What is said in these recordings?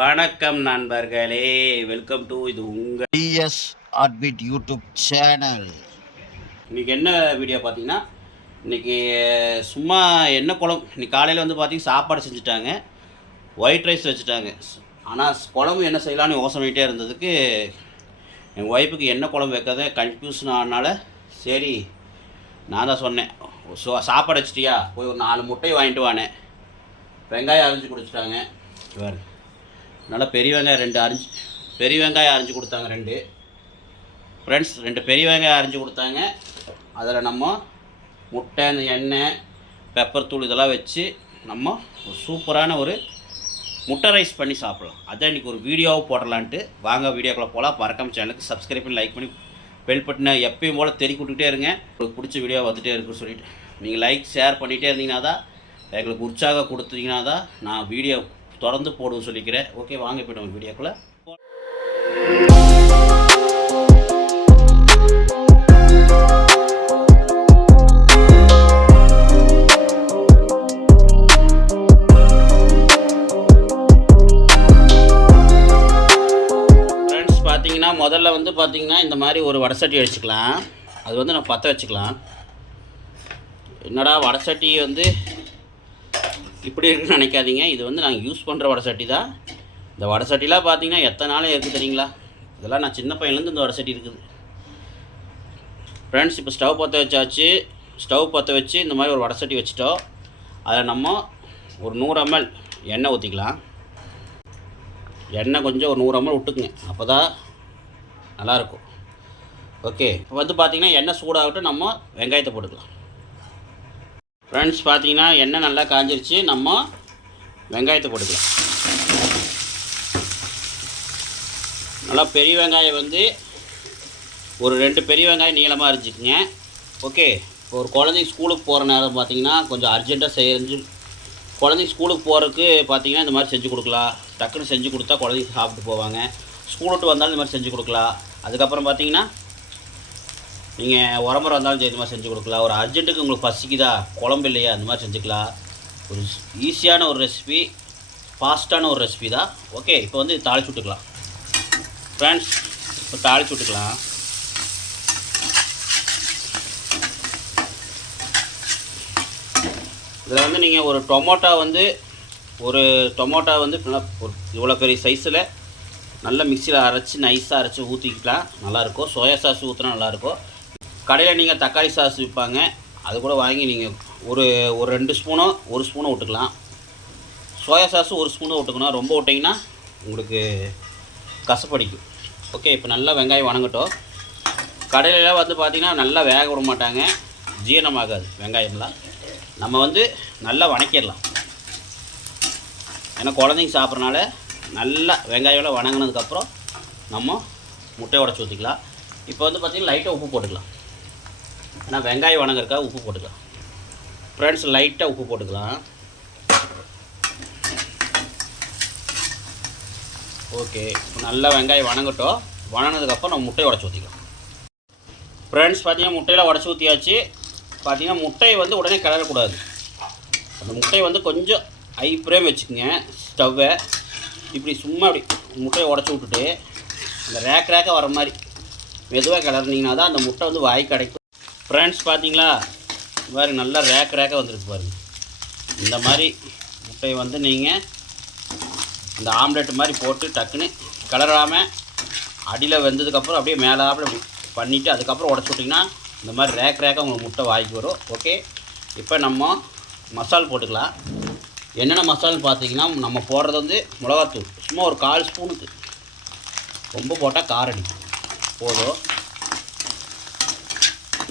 வணக்கம் நண்பர்களே, welcome to இது உங்கள் டிஎஸ் ஆர்பிட் யூடியூப் சேனல். இன்றைக்கி என்ன வீடியோ பார்த்தீங்கன்னா, இன்றைக்கி சும்மா என்ன குழம்பு. இன்றைக்கி காலையில் வந்து பார்த்தீங்கன்னா சாப்பாடு செஞ்சுட்டாங்க, ஒயிட் ரைஸ் வச்சுட்டாங்க. ஆனால் குழம்பு என்ன செய்யலான்னு யோசனை பண்ணிகிட்டே இருந்ததுக்கு என் ஒய்ஃபுக்கு என்ன குழம்பு வைக்கிறத கன்ஃபியூஷன் ஆனால சரி நான் தான் சொன்னேன், சாப்பாடு வச்சிட்டியா, போய் ஒரு 4 முட்டை வாங்கிட்டு வானேன். வெங்காயம் அரிஞ்சு குடிச்சிட்டாங்க. வேறு நல்லா பெரிய வெங்காயம் அரிஞ்சு கொடுத்தாங்க 2 ஃப்ரெண்ட்ஸ். 2 பெரிய வெங்காயம் அரிஞ்சு கொடுத்தாங்க. அதில் நம்ம முட்டை, அந்த எண்ணெய், பெப்பர் தூள் இதெல்லாம் வச்சு நம்ம ஒரு சூப்பரான ஒரு முட்டை ரைஸ் பண்ணி சாப்பிட்லாம். அதான் இன்றைக்கி ஒரு வீடியோவை போடலான்ட்டு வாங்க வீடியோக்குள்ளே போகலாம். மறக்காம சேனலுக்கு சப்ஸ்கிரைப் பண்ணி லைக் பண்ணி பெல் பட்டனை எப்பயும் போல் தெரி கொடுத்துக்கிட்டே இருங்க. உங்களுக்கு பிடிச்ச வீடியோ வந்துகிட்டே இருக்குன்னு சொல்லிவிட்டு நீங்கள் லைக் ஷேர் பண்ணிகிட்டே இருந்தீங்கன்னா தான், எங்களுக்கு உற்சாகம் கொடுத்தீங்கன்னா தான் நான் வீடியோ தொடர்ந்து போடுவோம் சொல்லிக்கிறேன். ஓகே, வாங்க போய்ட்டு நம்ம வீடியோக்குள்ளே. ஃப்ரெண்ட்ஸ் பார்த்தீங்கன்னா முதல்ல வந்து பார்த்தீங்கன்னா இந்த மாதிரி ஒரு வடசட்டி அடிச்சுக்கலாம். அது வந்து நான் பற்ற வச்சுக்கலாம். என்னடா வடசட்டி வந்து இப்படி இருக்குன்னு நினைக்காதீங்க. இது வந்து நாங்கள் யூஸ் பண்ணுற வடசட்டி தான். இந்த வடசட்டிலாம் பார்த்தீங்கன்னா எத்தனை நாள் இருக்குது தெரியுங்களா? இதெல்லாம் நான் சின்ன பையன்லேருந்து இந்த வடசட்டி இருக்குது ஃப்ரெண்ட்ஸ். இப்போ ஸ்டவ் பற்ற வச்சாச்சு. ஸ்டவ் பற்ற வச்சு இந்த மாதிரி ஒரு வடசட்டி வச்சுட்டோம். அதில் நம்ம ஒரு 100 ml எண்ணெய் ஊற்றிக்கலாம். எண்ணெய் கொஞ்சம் ஒரு 100 ml விட்டுக்குங்க, அப்போ தான் நல்லாயிருக்கும். ஓகே, இப்போ வந்து பார்த்திங்கன்னா எண்ணெய் சூடாகட்டும், நம்ம வெங்காயத்தை போட்டுக்கலாம். ஃப்ரெண்ட்ஸ் பார்த்தீங்கன்னா எண்ணெய் நல்லா காஞ்சிருச்சு. நம்ம வெங்காயத்தை போட்டுக்கலாம். நல்லா பெரிய வெங்காயம் வந்து ஒரு 2 பெரிய வெங்காயம் நீளமாக அரிஞ்சிக்குங்க. ஓகே, இப்போ ஒரு குழந்தைங்க ஸ்கூலுக்கு போகிற நேரம் பார்த்தீங்கன்னா கொஞ்சம் அர்ஜென்ட்டாக செஞ்சு, குழந்தைங்க ஸ்கூலுக்கு போகிறதுக்கு பார்த்தீங்கன்னா இந்த மாதிரி செஞ்சு கொடுக்கலாம். டக்குன்னு செஞ்சு கொடுத்தா குழந்தைங்க சாப்பிட்டு போவாங்க. ஸ்கூல் விட்டு வந்தாலும் இந்த மாதிரி செஞ்சு கொடுக்கலாம். அதுக்கப்புறம் பார்த்தீங்கன்னா நீங்கள் உரமுறை வந்தாலும் இந்த மாதிரி செஞ்சு கொடுக்கலாம். ஒரு அர்ஜென்ட்டுக்கு உங்களுக்கு பசிக்குதா, குழம்பு இல்லையா, அந்த மாதிரி செஞ்சுக்கலாம். ஒரு ஈஸியான ஒரு ரெசிபி, ஃபாஸ்ட்டான ஒரு ரெசிபி தான். ஓகே, இப்போ வந்து தாளிச்சு விட்டுக்கலாம் ஃப்ரெண்ட்ஸ். இப்போ தாளிச்சு விட்டுக்கலாம். இதில் வந்து நீங்கள் ஒரு டொமேட்டோ வந்து ஒரு இவ்வளோ பெரிய சைஸில் நல்லா மிக்சியில் அரைச்சி நைஸாக அரைச்சி ஊற்றிக்கலாம். நல்லாயிருக்கும். சோயா சாஸ் ஊற்றினா நல்லாயிருக்கும். கடையில் நீங்கள் தக்காளி சாஸ் விற்பாங்க, அது கூட வாங்கி நீங்கள் ஒரு 2 ஸ்பூனோ 1 ஸ்பூனோ விட்டுக்கலாம். சோயா சாஸ் 1 ஸ்பூனோ விட்டுக்கணும். ரொம்ப விட்டிங்கன்னா உங்களுக்கு கசப்படிக்கும். ஓகே, இப்போ நல்லா வெங்காயம் வணங்கட்டும். கடையிலலாம் வந்து பார்த்திங்கன்னா நல்லா வேக விட மாட்டாங்க, ஜீரணமாகாது வெங்காயம்லாம். நம்ம வந்து நல்லா வணக்கிடலாம். ஏன்னா குழந்தைங்க சாப்பிட்றனால நல்லா வெங்காயம்லாம் வணங்கினதுக்கப்புறம் நம்ம முட்டையை உடச்சி ஊற்றிக்கலாம். இப்போ வந்து பார்த்திங்கன்னா லைட்டாக உப்பு போட்டுக்கலாம். ஏன்னா வெங்காயம் வணங்குறதுக்காக உப்பு போட்டுக்கலாம் ஃப்ரெண்ட்ஸ். லைட்டாக உப்பு போட்டுக்கலாம். ஓகே, இப்போ நல்லா வெங்காயம் வணங்கட்டும். வணங்கினதுக்கப்புறம் நம்ம முட்டையை உடச்சி ஊற்றிக்கலாம் ஃப்ரெண்ட்ஸ். பார்த்தீங்கன்னா முட்டையில் உடச்சி ஊற்றியாச்சு. பார்த்தீங்கன்னா முட்டையை வந்து உடனே கிளறக்கூடாது. அந்த முட்டையை வந்து கொஞ்சம் ஹை ஃப்ளேம் வச்சுக்கோங்க ஸ்டவ்வை. இப்படி சும்மா அப்படி முட்டையை உடச்சி விட்டுட்டு இந்த ரேக்காக வர மாதிரி மெதுவாக கிளறினீங்கன்னா தான் அந்த முட்டை வந்து வாய் கிடைக்கும் ஃப்ரெண்ட்ஸ். பார்த்தீங்களா பாருங்க, நல்லா ரேக்காக வந்துருக்கு பாருங்கள். இந்த மாதிரி முட்டையை வந்து நீங்கள் இந்த ஆம்லெட் மாதிரி போட்டு டக்குன்னு கிளறாமல் அடியில் வெந்ததுக்கப்புறம் அப்படியே மேலாப்பில் அப்படி பண்ணிவிட்டு அதுக்கப்புறம் உடச்சி விட்டிங்கன்னா இந்த மாதிரி ரேக்காக உங்களுக்கு முட்டை வாய்க்கு வரும். ஓகே, இப்போ நம்ம மசால் போட்டுக்கலாம். என்னென்ன மசால்னு பார்த்தீங்கன்னா, நம்ம போடுறது வந்து மிளகாத்தூள் சும்மா ஒரு 1/4 ஸ்பூனுக்கு, ரொம்ப போட்டால் காரடி போதும்.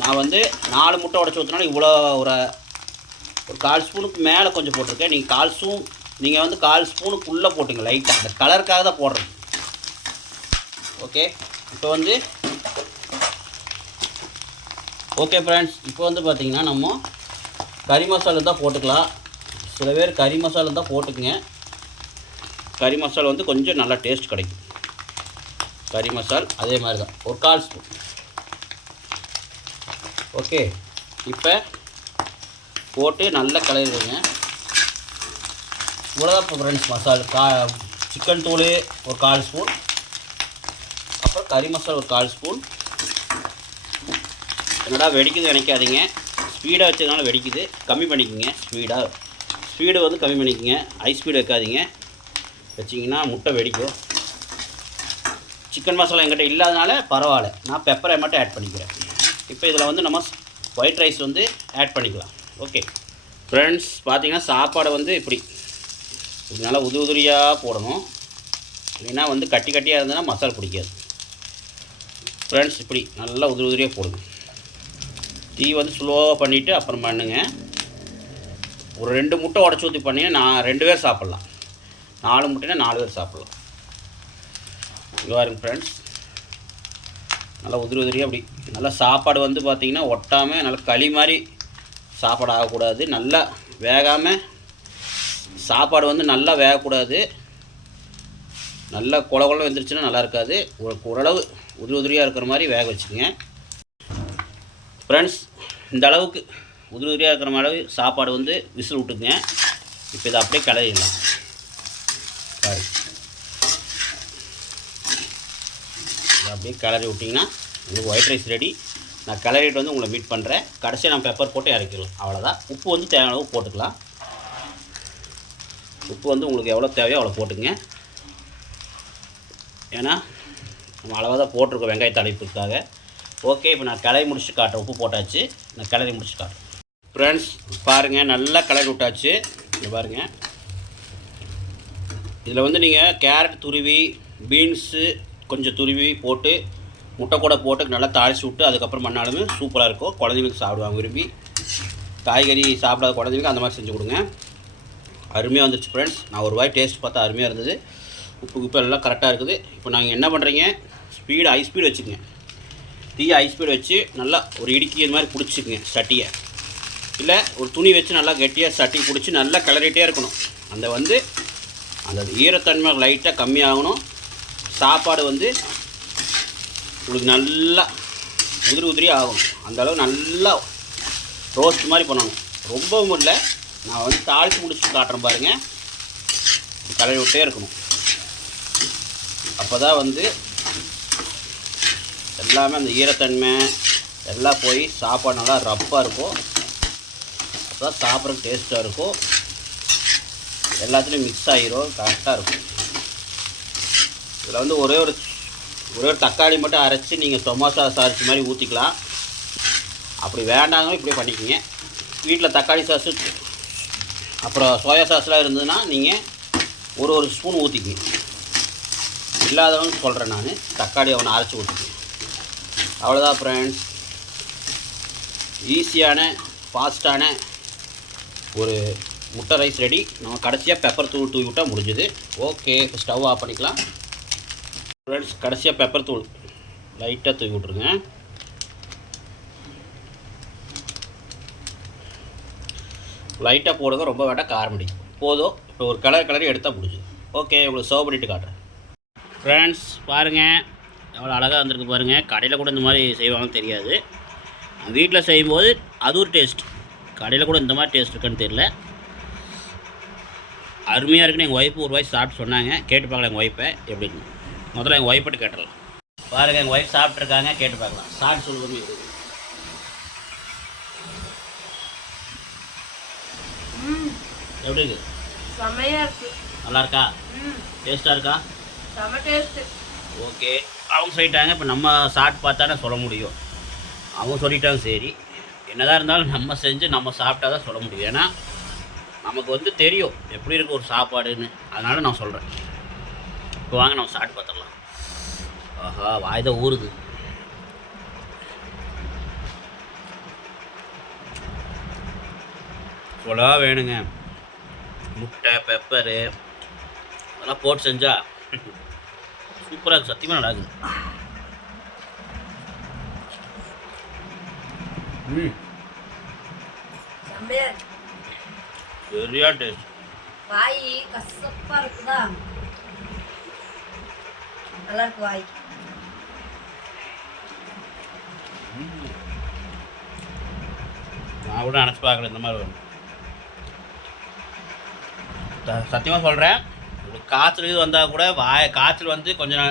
நான் வந்து 4 முட்டை உடச்சி ஊற்றினாலும் இவ்வளோ ஒரு 1/4 ஸ்பூனுக்கு மேலே கொஞ்சம் போட்டிருக்கேன். நீங்கள் வந்து 1/4 ஸ்பூனுக்குள்ளே போட்டுங்க லைட்டாக, அந்த கலருக்காக தான் போடுறேன். ஓகே, இப்போ வந்து ஓகே ஃப்ரெண்ட்ஸ். இப்போ வந்து பார்த்திங்கன்னா நம்ம கறி மசாலா தான் போட்டுக்கலாம். சில பேர் கறி மசாலா தான் போட்டுக்குங்க. கறி மசாலா வந்து கொஞ்சம் நல்லா டேஸ்ட் கிடைக்கும். கறி மசால் அதே மாதிரி தான் ஒரு 1/4 ஸ்பூன். ஓகே, இப்போ போட்டு நல்லா கலரிடுங்க. இவ்வளோதான் இப்போ ஃப்ரெண்ட்ஸ் மசாலா சிக்கன் தூள் ஒரு 1/4 ஸ்பூன், அப்புறம் கறி மசாலா ஒரு 1/4 ஸ்பூன். என்னடா வெடிக்குது நினைக்காதீங்க, ஸ்பீடாக வச்சதுனால வெடிக்குது, கம்மி பண்ணிக்கோங்க. ஸ்பீடு வந்து கம்மி பண்ணிக்கோங்க, ஹை ஸ்பீடு வைக்காதீங்க, வச்சிங்கன்னா முட்டை வெடிக்கும். சிக்கன் மசாலா என்கிட்ட இல்லாதனால பரவாயில்ல, நான் பெப்பரை மட்டும் ஆட் பண்ணிக்கிறேன். இப்போ இதில் வந்து நம்ம ஒயிட் ரைஸ் வந்து ஆட் பண்ணிக்கலாம். ஓகே ஃப்ரெண்ட்ஸ், பார்த்தீங்கன்னா சாப்பாடை வந்து இப்படி நல்லா உதிரியாக போடணும், இல்லைன்னா வந்து கட்டி கட்டியாக இருந்ததுன்னா மசாலா பிடிக்காது. ஃப்ரெண்ட்ஸ் இப்படி நல்லா உதிரியாக போடுங்க. தீ வந்து ஸ்லோவாக பண்ணிவிட்டு அப்புறம் பண்ணுங்க. ஒரு 2 முட்டை உடச்சி ஊற்றி பண்ணிங்கன்னா 2 பேர் சாப்பிட்லாம், 4 முட்டைனா 4 பேர் சாப்பிட்லாம். பாருங்க ஃப்ரெண்ட்ஸ், நல்லா உதிரியாக அப்படி நல்லா சாப்பாடு வந்து பார்த்திங்கன்னா ஒட்டாமல் நல்லா களி மாதிரி சாப்பாடு ஆகக்கூடாது. நல்லா வேகாமல் சாப்பாடு வந்து நல்லா வேகக்கூடாது. நல்லா குழ வெந்துருச்சுன்னா நல்லா இருக்காது. ஓரளவு உதிரியாக இருக்கிற மாதிரி வேக வச்சுக்கோங்க ஃப்ரெண்ட்ஸ். இந்த அளவுக்கு உதிரியாக இருக்கிற மாதிரி சாப்பாடு வந்து விசில் விட்டுங்க. இப்போ இதை அப்படியே கிளறிடலாம். இதை அப்படியே கிளறி விட்டிங்கன்னா உங்களுக்கு ஒயிட் ரைஸ் ரெடி. நான் கிளறிட்டு வந்து உங்களை மீட் பண்ணுறேன். கடைசியாக நான் பெப்பர் போட்டு இறக்கிடலாம், அவ்வளோதான். உப்பு வந்து தேவையான அளவு போட்டுக்கலாம். உப்பு வந்து உங்களுக்கு எவ்வளோ தேவையோ அவ்வளோ போட்டுங்க. ஏன்னா நம்ம அளவாக தான் போட்டிருக்கோம் வெங்காய தாளிப்புக்காக. ஓகே, இப்போ நான் கிளறி முடிச்சு காட்டுறேன். உப்பு போட்டாச்சு, நான் கிளறி முடிச்சு காட்டுறேன். ஃப்ரெண்ட்ஸ் பாருங்கள், நல்லா கிளறி விட்டாச்சு. இங்கே பாருங்கள், இதில் வந்து நீங்கள் கேரட் துருவி, பீன்ஸு கொஞ்சம் துருவி போட்டு, முட்டை கூட போட்டு நல்லா தாளித்து விட்டு அதுக்கப்புறம் பண்ணாலுமே சூப்பராக இருக்கும். குழந்தைங்களுக்கு சாப்பிடுவாங்க விரும்பி. காய்கறி சாப்பிடாத குழந்தைங்களுக்கு அந்த மாதிரி செஞ்சு கொடுங்க. அருமையாக வந்துடுச்சு ஃப்ரெண்ட்ஸ். நான் ஒரு வாய் டேஸ்ட் பார்த்தா அருமையாக இருந்தது. உப்பு எல்லாம் கரெக்டாக இருக்குது. இப்போ நாங்கள் என்ன பண்ணுறீங்க, ஹை ஸ்பீடு வச்சுக்கோங்க. தீயை ஹை ஸ்பீடு வச்சு நல்லா ஒரு இடுக்கி இது மாதிரி பிடிச்சிக்குங்க சட்டியை. இல்லை ஒரு துணி வச்சு நல்லா கெட்டியாக சட்டி பிடிச்சி நல்லா கிளறிட்டே இருக்கணும். அந்த ஈரத்தன்மை லைட்டாக கம்மியாகணும். சாப்பாடு வந்து உங்களுக்கு நல்லா உதிரி ஆகணும். அந்தளவு நல்லா ரோஸ்ட் மாதிரி பண்ணணும். ரொம்பவும் இல்லை, நான் வந்து தாளித்து முடிச்சு காட்டுறேன் பாருங்கள். கிளறி விட்டே இருக்கணும். அப்போ தான் வந்து எல்லாமே அந்த ஈரத்தன்மை எல்லாம் போய் சாப்பாடு நல்லா ரப்பாக இருக்கும். அப்போ தான் சாப்பிட்றதுக்கு டேஸ்ட்டாக இருக்கும். எல்லாத்துலேயும் மிக்ஸ் ஆகிரும், கரெக்டாக இருக்கும். இதில் வந்து ஒரே ஒரு தக்காளி மட்டும் அரைச்சி நீங்கள் டொமாட்டோ சாஸ் அரைச்சி மாதிரி ஊற்றிக்கலாம். அப்படி வேண்டாங்க இப்படி பண்ணிக்கோங்க. வீட்டில் தக்காளி சாஸு அப்புறம் சோயா சாஸ்லாம் இருந்ததுன்னா நீங்கள் ஒரு ஸ்பூன் ஊற்றிக்கிங்க. இல்லாதவங்க சொல்கிறேன் நான், தக்காளி அவனை அரைச்சி ஊற்றிக்கிங்க. அவ்வளோதான் ஃப்ரெண்ட்ஸ், ஈஸியான ஃபாஸ்ட்டான ஒரு முட்டை ரைஸ் ரெடி. நம்ம கடைசியாக பெப்பர் தூவி விட்டால் முடிஞ்சுது. ஓகே, இப்போ ஸ்டவ் ஆஃப் பண்ணிக்கலாம் ஃப்ரெண்ட்ஸ். கடைசியாக பெப்பர் தூள் லைட்டாக தூவி விட்ருங்க. லைட்டாக போடுங்க, ரொம்ப வேண்டாம், காரமடி போதும். இப்போ ஒரு கலரி எடுத்தால் முடிஞ்சுது. ஓகே, உங்களுக்கு சர்வ் பண்ணிவிட்டு காட்டுறேன் ஃப்ரெண்ட்ஸ். பாருங்கள் எவ்வளோ அழகாக வந்திருக்கு பாருங்கள். கடையில் கூட இந்த மாதிரி செய்வாங்கன்னு தெரியாது. வீட்டில் செய்யும்போது அது ஒரு டேஸ்ட். கடையில் கூட இந்த மாதிரி டேஸ்ட் இருக்குன்னு தெரியல. அருமையாக இருக்குன்னு எங்கள் ஒய்ஃபு ஒரு வாய் சாப்பிட்டு சொன்னாங்க. கேட்டு பார்க்கலாம் எங்கள் ஒய்ஃபை எப்படின்னு. முதல்ல எங்கள் ஒய்ஃபை கேட்டுடலாம். பாருங்கள், எங்கள் ஒய்ஃப் சாப்பிட்ருக்காங்க, கேட்டு பார்க்கலாம். சாப்பிட்டு சொல்லுங்க. எப்படி இருக்கு? செமையா இருக்கு. நல்லா இருக்கா? டேஸ்ட்டாக இருக்கா? செம டேஸ்ட். ஓகே, அவங்க சொல்லிட்டாங்க. இப்போ நம்ம சாப்பிட்டு பார்த்தானே சொல்ல முடியும். அவங்க சொல்லிட்டாங்க, சரி. என்னதான் இருந்தாலும் நம்ம செஞ்சு நம்ம சாப்பிட்டா தான் சொல்ல முடியும். ஏன்னா நமக்கு வந்து தெரியும் எப்படி இருக்குது ஒரு சாப்பாடுன்னு. அதனால் நான் சொல்கிறேன். இப்போ வாங்க நம்ம சாப்பிட்டு பார்த்துடலாம். ஆஹா, வாய்தான் ஊறுது. போலா வேணுங்க. முட்டை, பெப்பரு அதெல்லாம் போட்டு செஞ்சா சூப்பராக இருக்குது. சத்தியமாக நல்லா இருக்குது. சரியா டேஸ்ட். வாய் கசப்பா இருக்குதா? நல்லா இருக்கு வாய். நான் கூட நினச்சி பார்க்கல இந்த மாதிரி வரும். சத்தியமாக சொல்கிறேன், ஒரு காய்ச்சல் இது வந்தால் கூட காய்ச்சல் வந்து கொஞ்சம்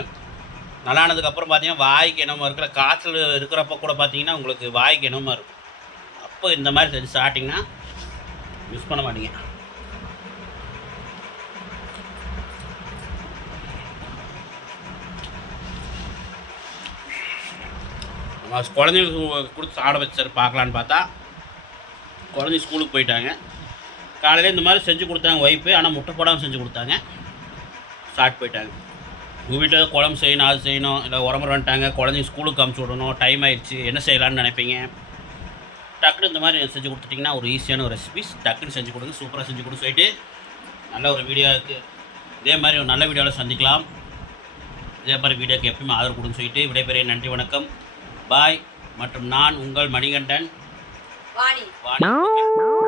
நல்லானதுக்கப்புறம் பார்த்தீங்கன்னா வாய்க்கு என்னமோ இருக்கிற காய்ச்சல் இருக்கிறப்ப கூட பார்த்தீங்கன்னா உங்களுக்கு வாய்க்கு என்னமோ இருக்கும். அப்போ இந்த மாதிரி செஞ்சு சாப்பிட்டிங்கன்னா மிஸ் பண்ண மாட்டீங்க. நம்ம குழந்தைங்களுக்கு கொடுத்து சாப்பிட வச்சார் பார்க்கலான்னு பார்த்தா குழந்தைங்க ஸ்கூலுக்கு போயிட்டாங்க. காலையில் இந்த மாதிரி செஞ்சு கொடுத்தாங்க ஒய்ஃபு. ஆனால் முட்டை போடாமல் செஞ்சு கொடுத்தாங்க, சாப்பிட்டு போயிட்டாங்க. உங்கள் வீட்டில் ஏதாவது குழம்பு செய்யணும், அது செய்யணும், இல்லை உரம்பு வந்துட்டாங்க, குழந்தைங்க ஸ்கூலுக்கு அமுச்சு விடணும், டைம் ஆயிடுச்சு, என்ன செய்யலான்னு நினைப்பீங்க. டக்குன்னு இந்த மாதிரி செஞ்சு கொடுத்துட்டிங்கன்னா ஒரு ஈஸியான ஒரு ரெசிபிஸ் டக்குன்னு செஞ்சு கொடுங்க, சூப்பராக செஞ்சு கொடுத்து சொல்லிட்டு நல்ல ஒரு வீடியோ இருக்குது. இதே மாதிரி ஒரு நல்ல வீடியோவில் சந்திக்கலாம். இதே மாதிரி வீடியோக்கு எப்பயுமே ஆதரவு கொடுன்னு சொல்லிட்டு விடைபெரிய நன்றி, வணக்கம், பாய். மற்றும் நான் உங்கள் மணிகண்டன் வாணி. வாணி.